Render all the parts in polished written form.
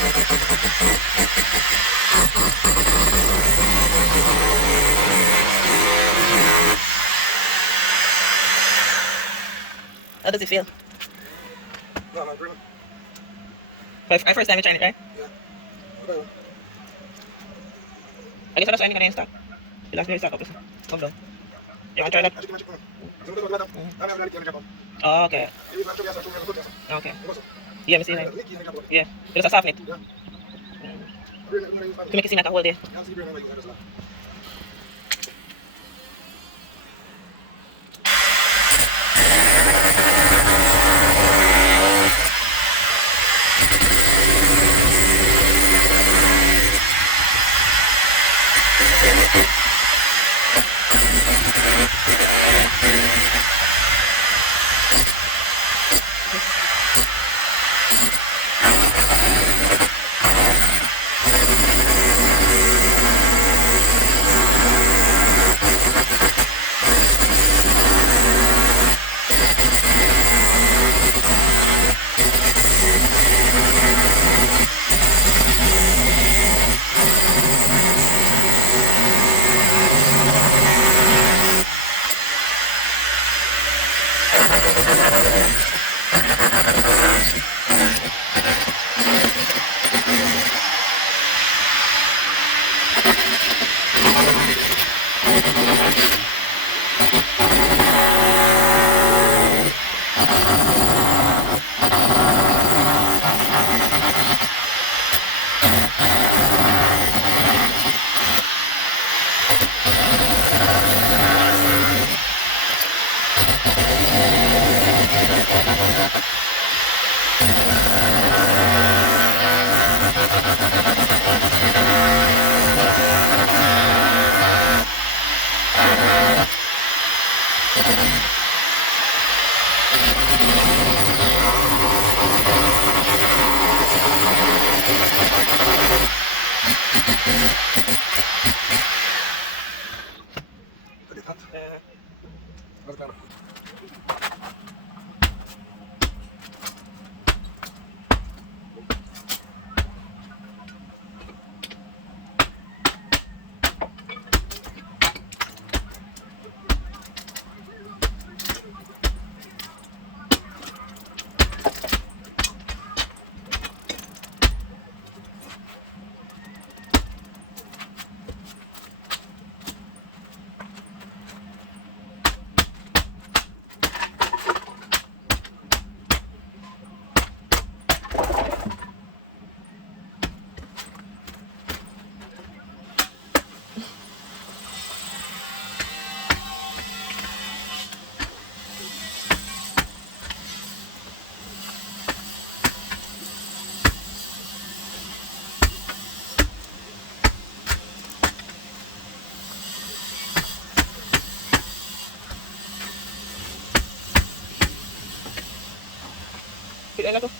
How does it feel? No, man, brilliant. My first time in trying it, right? Yeah. Okay. I guess that's why I'm gonna start. You like to start up. Come down. You want to try that? Oh, okay. Okay. Yeah, I see that. Yeah. It's a soft net. To make it seem like a whole day. Pilihan na to.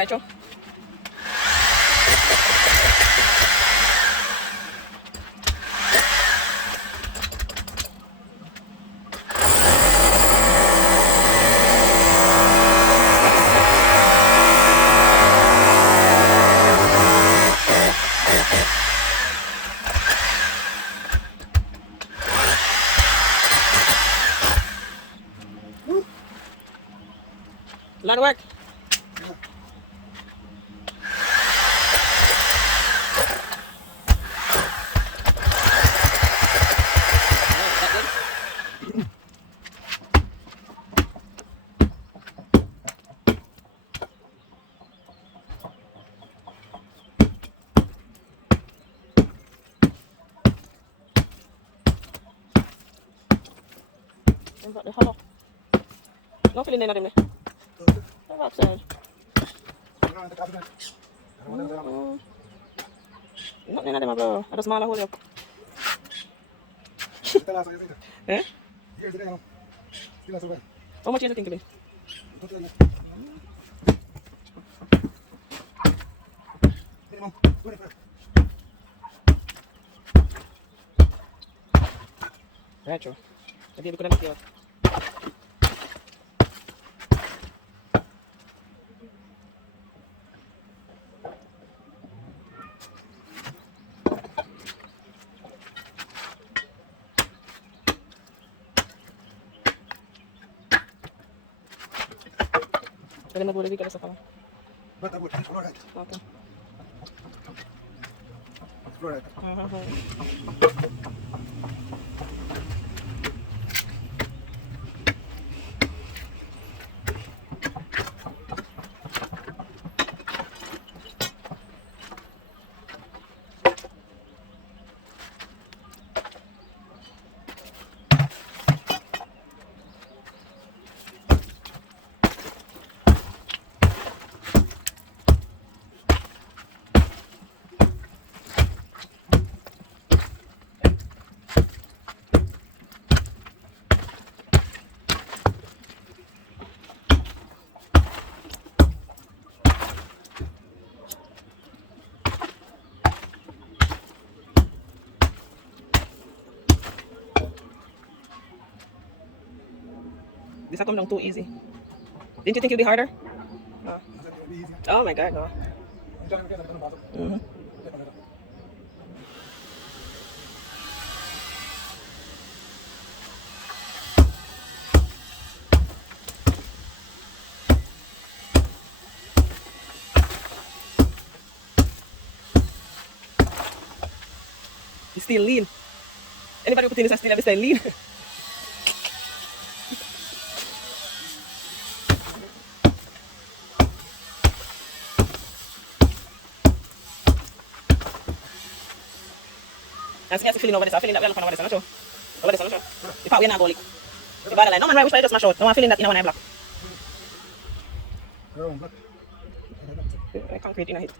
right through. A lot of work. About the hollow. No feeling in them. Go outside. Nothing in them, bro. I just small hole up. Eh? How much do you think to be? Right, true. I did because I'm Dali mo bulay ka sa pala. Okay. This will come down too easy. Didn't you think it would be harder? Oh my god, no. Mm-hmm. It's still lean. Anybody who put in this still have this lean. I'm feeling over this. I'm feeling that we're not over this. I'm not sure. Over this, I'm not sure. The part we're not going to leak. The bottom line. No man, right? Which way just smash out? No, I'm feeling that in one eye block. Concrete in a hit.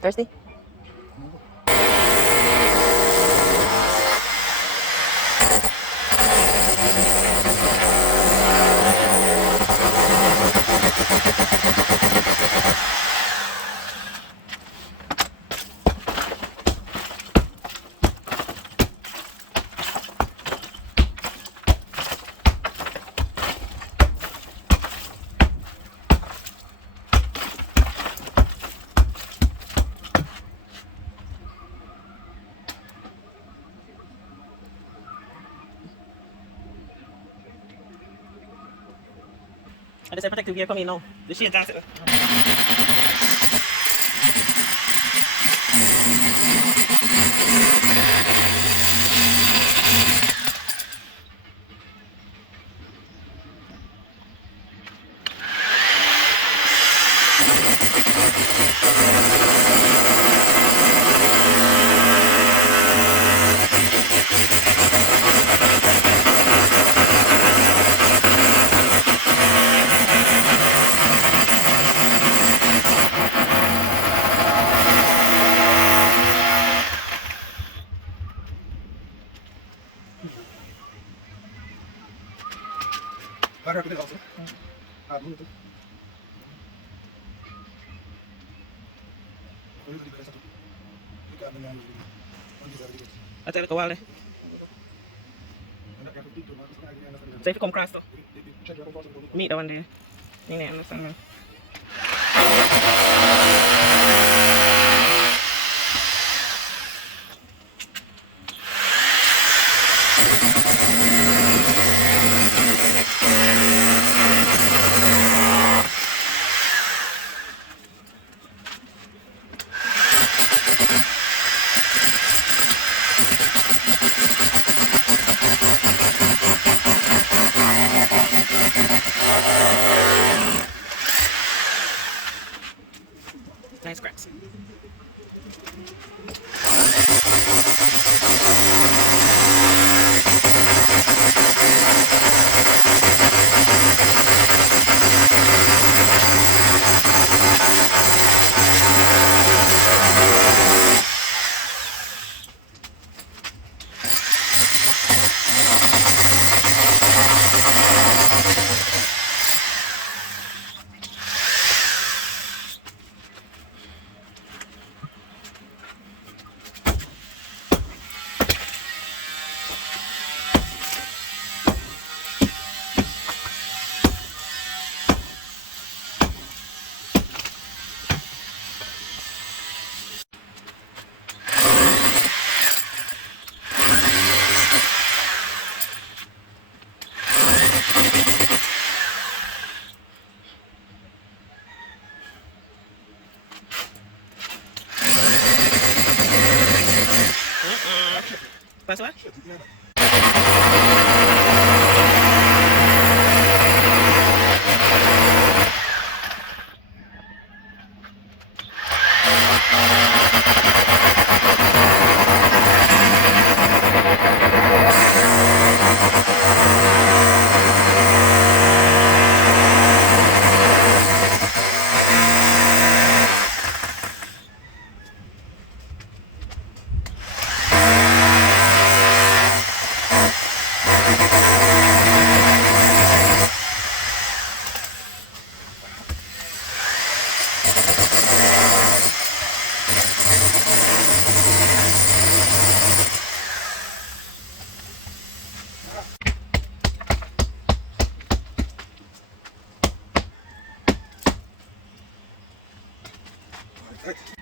Thirsty? I just said protective gear coming now. The shade dance. Starter today also. Move it. At el kawali. So if you come across to meet the one there. You need to understand. Nice cracks. Pas what? Right.